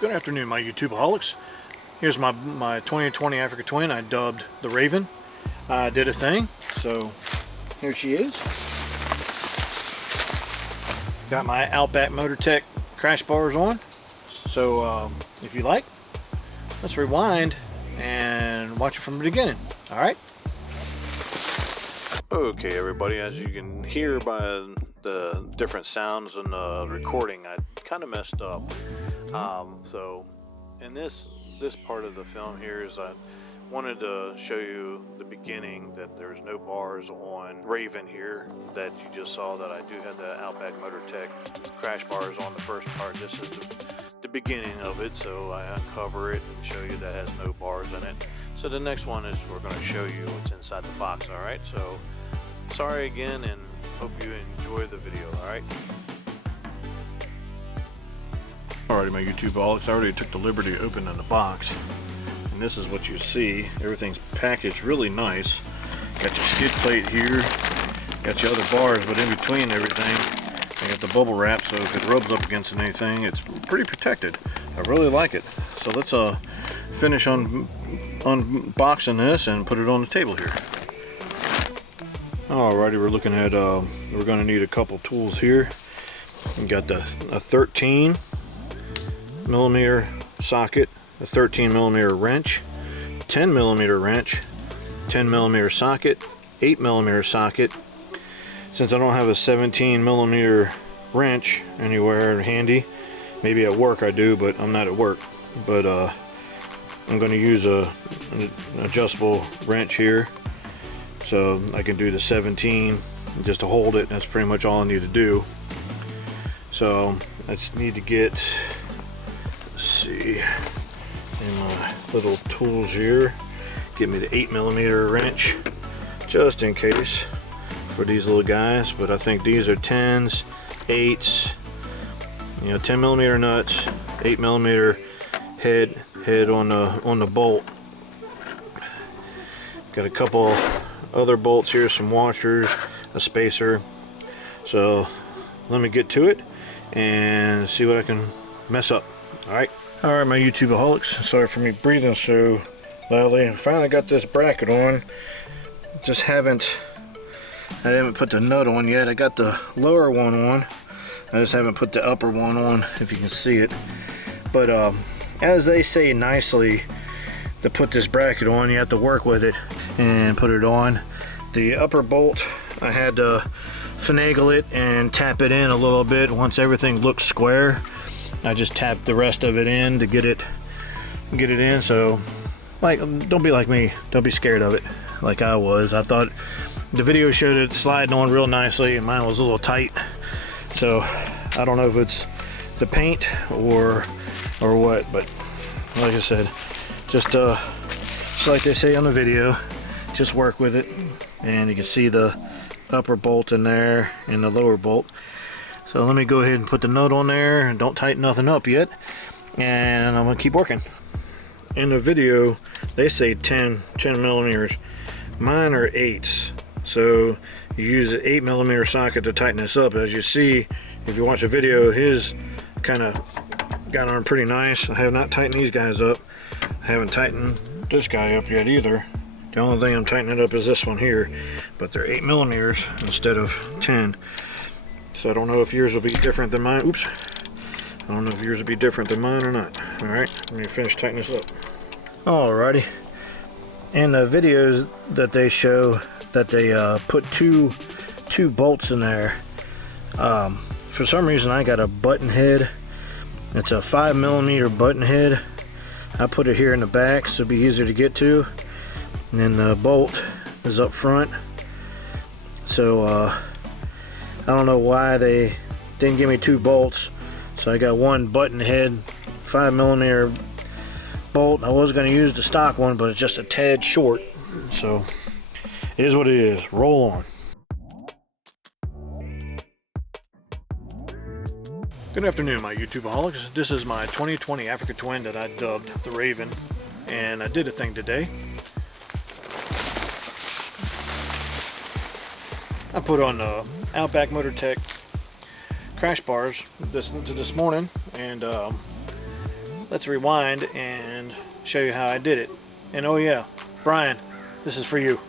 Good afternoon, my YouTubeaholics. Here's my 2020 Africa Twin I dubbed the Raven. I did a thing, so here she is. Got my Outback Motortek crash bars on. So if you like, let's rewind and watch it from the beginning. All right. Okay, everybody, as you can hear by the different sounds in the recording, I kind of messed up. So in this part of the film here is I wanted to show you the beginning, that there's no bars on Raven here that you just saw, that I do have the Outback Motortek crash bars on the first part. This is the beginning of it, so I uncover it and show you that has no bars in it. So the next one is we're going to show you what's inside the box. All right, so sorry again, and hope you enjoy the video. All right. Alrighty, my YouTubeaholics, I already took the liberty of opening the box, and this is what you see. Everything's packaged really nice. Got your skid plate here, got your other bars, but in between everything, I got the bubble wrap, so if it rubs up against anything, it's pretty protected. I really like it. So let's finish unboxing this and put it on the table here. Alrighty, we're looking at, we're going to need a couple tools here. We got a 13 millimeter socket, a 13 millimeter wrench, 10 millimeter wrench, 10 millimeter socket, 8 millimeter socket. Since I don't have a 17 millimeter wrench anywhere handy, maybe at work I do, but I'm not at work. But I'm going to use an adjustable wrench here, so I can do the 17 just to hold it. That's pretty much all I need to do. So I just need to get, let's see, in my little tools here, get me the 8 millimeter wrench just in case for these little guys. But I think these are 10s, 8s, 10 millimeter nuts, 8 millimeter head on the bolt. Got a couple other bolts here, some washers, a spacer. So let me get to it and see what I can mess up. Alright, my YouTubeaholics, sorry for me breathing so loudly. I finally got this bracket on. I haven't put the nut on yet. I got the lower one on, I just haven't put the upper one on, if you can see it. But as they say nicely, to put this bracket on, you have to work with it and put it on. The upper bolt, I had to finagle it and tap it in a little bit. Once everything looks square, I just tapped the rest of it in to get it in. So, like, don't be like me, don't be scared of it like I was. I thought the video showed it sliding on real nicely, and mine was a little tight. So I don't know if it's the paint or what, but like I said, just like they say on the video, just work with it. And you can see the upper bolt in there and the lower bolt. So let me go ahead and put the nut on there, and don't tighten nothing up yet, and I'm gonna keep working. In the video they say 10 millimeters, mine are 8s, so you use an 8 millimeter socket to tighten this up. As you see, if you watch the video, his kind of got on pretty nice. I have not tightened these guys up. I haven't tightened this guy up yet either. The only thing I'm tightening up is this one here, but they're 8 millimeters instead of 10. So I don't know if yours will be different than mine. Oops. I don't know if yours will be different than mine or not. Alright, let me finish tightening this up. Alrighty. In the videos that they show, that they put two bolts in there. For some reason I got a button head. It's a 5 millimeter button head. I put it here in the back so it'll be easier to get to. And then the bolt is up front. So I don't know why they didn't give me 2 bolts. So I got one button head 5 millimeter bolt. I was going to use the stock one, but it's just a tad short. So it is what it is. Roll on. Good afternoon, my YouTubeaholics. This is my 2020 Africa Twin that I dubbed the Raven, and I did a thing today. I put on the Outback Motortek crash bars this morning, and let's rewind and show you how I did it. And oh yeah, Brian, this is for you.